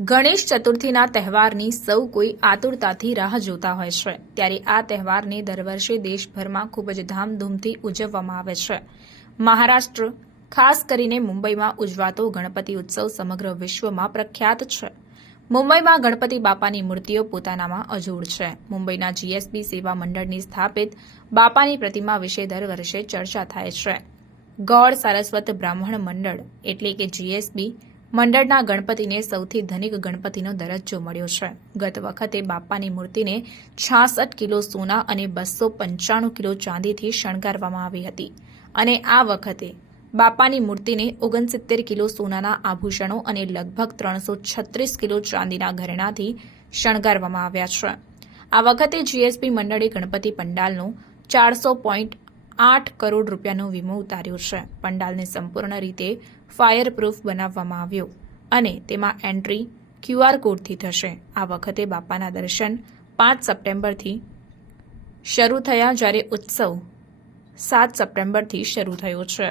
ગણેશ ચતુર્થીના તહેવારની સૌ કોઈ આતુરતાથી રાહ જોતા હોય છે. ત્યારે આ તહેવારને દર વર્ષે દેશભરમાં ખૂબ જ ધામધૂમથી ઉજવવામાં આવે છે. મહારાષ્ટ્ર, ખાસ કરીને મુંબઈમાં ઉજવાતો ગણપતિ ઉત્સવ સમગ્ર વિશ્વમાં પ્રખ્યાત છે. મુંબઈમાં ગણપતિ બાપાની મૂર્તિઓ પોતાનામાં અજોડ છે. મુંબઈના જીએસબી સેવા મંડળની સ્થાપિત બાપાની પ્રતિમા વિશે દર વર્ષે ચર્ચા થાય છે. ગૌડ સારસ્વત બ્રાહ્મણ મંડળ, એટલે કે જીએસબી મંડળના ગણપતિને સૌથી ધનિક ગણપતિનો દરજ્જો મળ્યો છે. ગત વખતે બાપાની મૂર્તિને છાસઠ કિલો સોના અને બસો પંચાણું કિલો ચાંદીથી શણગારવામાં આવી હતી. અને આ વખતે બાપાની મૂર્તિને ઓગણસિત્તેર કિલો સોનાના આભૂષણો અને લગભગ ત્રણસો છત્રીસ કિલો ચાંદીના ઘરેણાથી શણગારવામાં આવ્યા છે. આ વખતે જીએસપી મંડળે ગણપતિ પંડાલનો ચારસો પોઈન્ટ આઠ કરોડ રૂપિયાનો વીમો ઉતાર્યો છે. પંડાલને સંપૂર્ણ રીતે ફાયર પ્રૂફ બનાવવામાં આવ્યો અને તેમાં એન્ટ્રી ક્યુઆર કોડથી થશે. આ વખતે બાપાના દર્શન પાંચ સપ્ટેમ્બરથી શરૂ થયા જ્યારે ઉત્સવ સાત સપ્ટેમ્બરથી શરૂ થયો છે.